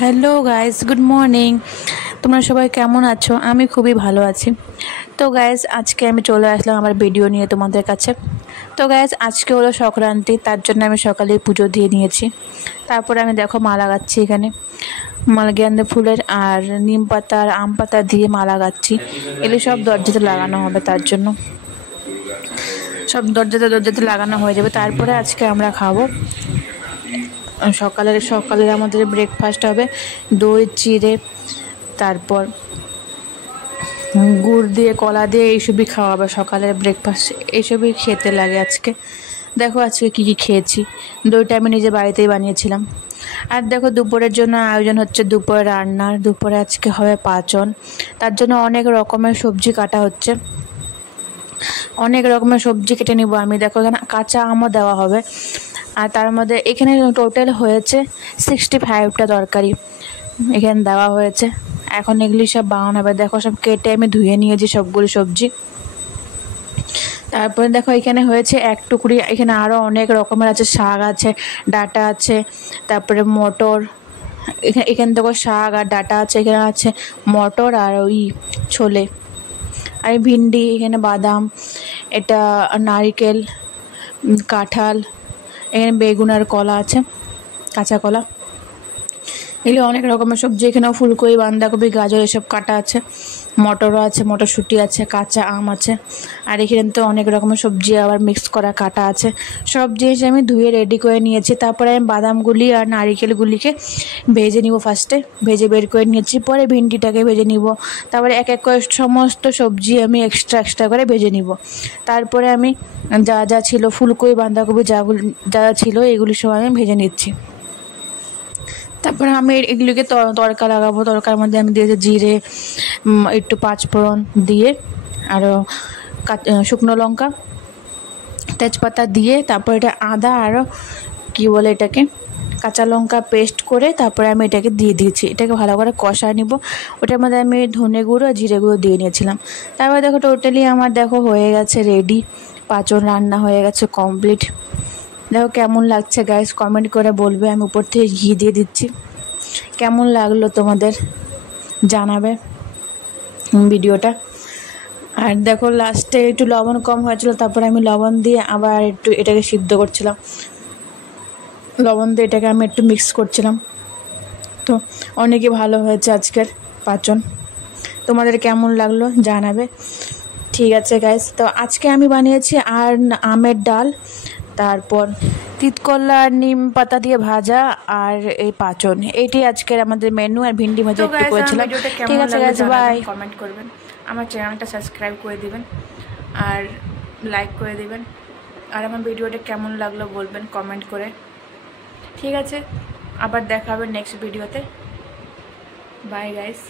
Hello guys, good morning. তোমরা সবাই কেমন আছো? আমি খুবই ভালো আছি। তো গাইস, আজকে আমি চলে আসলাম আমার ভিডিও নিয়ে তোমাদের কাছে। তো গাইস, আজকে হলো সংক্রান্তি, তার জন্য আমি সকালে পুজো দিয়ে নিয়েছি। তারপরে আমি দেখো মালা গাচ্ছি এখানে, মালা গেন্দে ফুলের আর নিম পাতা আর আম পাতা দিয়ে মালা গাচ্ছি। এগুলো সব দরজাতে লাগানো হবে, তার জন্য সব দরজাতে লাগানো হয়ে যাবে। তারপরে আজকে আমরা খাবো। সকালে আমাদের ব্রেকফাস্ট হবে দই চিড়ে, তারপর গুড় দিয়ে কলা দিয়ে এইসবই খাওয়া হবে। সকালের ব্রেকফাস্ট এইসবই খেতে লাগে আজকে। দেখো আজকে কি খেয়েছি। দইটা আমি নিজে বাড়িতেই বানিয়েছিলাম। আর দেখো দুপুরের জন্য আয়োজন হচ্ছে দুপুরে রান্নার। দুপুরে আজকে হবে পাঁচন, তার জন্য অনেক রকমের সবজি কাটা হচ্ছে। অনেক রকমের সবজি কেটে নিব আমি। দেখো এখানে কাঁচা আমও দেওয়া হবে। আর তার মধ্যে এখানে টোটাল হয়েছে 65টা তরকারি এখানে দেওয়া হয়েছে। এখন এগুলি সব বানানো হবে। দেখো সব কেটে আমি ধুয়ে নিয়েছি সবগুলি সবজি। তারপরে দেখো এখানে হয়েছে এক টুকরি। এখানে আরও অনেক রকমের আছে, শাক আছে, ডাঁটা আছে, তারপরে মটর। এখানে দেখো শাক আর ডাঁটা আছে, এখানে আছে মটর আর ওই ছোলে আর ভিন্ডি, এখানে বাদাম, এটা নারিকেল, কাঁঠাল, এখানে বেগুন আর কলা আছে, কাঁচা কলা। এগুলো অনেক রকমের সবজি। এখানেও ফুলকপি, বাঁধাকপি, গাজর এসব কাটা আছে, মটরও আছে, মটরশুঁটি আছে, কাঁচা আম আছে। আর এখানে তো অনেক রকমের সবজি আবার মিক্স করা কাটা আছে। সব জিনিস আমি ধুয়ে রেডি করে নিয়েছি। তারপরে আমি বাদামগুলি আর নারিকেলগুলিকে ভেজে নিব। ফার্স্টে ভেজে বের করে নিয়েছি, পরে ভিন্ডিটাকে ভেজে নিব। তারপরে এক এক করে সমস্ত সবজি আমি এক্সট্রা করে ভেজে নিব। তারপরে আমি যা ছিল ফুলকপি, বাঁধাকপি, যা ছিল এগুলি সব আমি ভেজে নিচ্ছি। তারপরে আমি এগুলিকে তড়কা লাগাবো। তড়কার মধ্যে আমি দিয়েছি জিরে, একটু পাঁচফোড়ন দিয়ে, আরও শুকনো লঙ্কা, তেজপাতা দিয়ে, তারপর এটা আদা আরও কী বলে এটাকে কাঁচা লঙ্কা পেস্ট করে তারপরে আমি এটাকে দিয়ে দিয়েছি। এটাকে ভালো করে কষায় নিব। ওটার মধ্যে আমি ধনে গুঁড়ো আর জিরে গুঁড়ো দিয়ে নিয়েছিলাম। তারপরে দেখো টোটালি আমার দেখো হয়ে গেছে রেডি। পাঁচন রান্না হয়ে গেছে কমপ্লিট। দেখো কেমন লাগছে গাইস, কমেন্ট করে বলবে। আমি উপর থেকে ঘি দিয়ে দিচ্ছি। কেমন লাগলো তোমাদের জানাবে ভিডিওটা। আর দেখো লাস্টে একটু লবণ কম হয়েছিল, তারপরে আমি লবণ দিয়ে আবার একটু এটাকে সিদ্ধ করছিলাম। লবণ দিয়ে এটাকে আমি একটু মিক্স করছিলাম। তো অনেকই ভালো হয়েছে আজকের পাঁচন। তোমাদের কেমন লাগলো জানাবে। ঠিক আছে গাইস, তো আজকে আমি বানিয়েছি আর আমের ডাল, তারপর তিতকলা আর নিম পাতা দিয়ে ভাজা, আর এই পাঁচন। এইটি আজকের আমাদের মেনু। আর ভিন্ডি ভাজা একটু করেছিলাম। ঠিক আছে গাইস, বাই। কমেন্ট করবেন, আমার চ্যানেলটা সাবস্ক্রাইব করে দিবেন আর লাইক করে দিবেন। আর আমার ভিডিওটা কেমন লাগলো বলবেন কমেন্ট করে। ঠিক আছে, আবার দেখা হবে নেক্সট ভিডিওতে। Bye guys.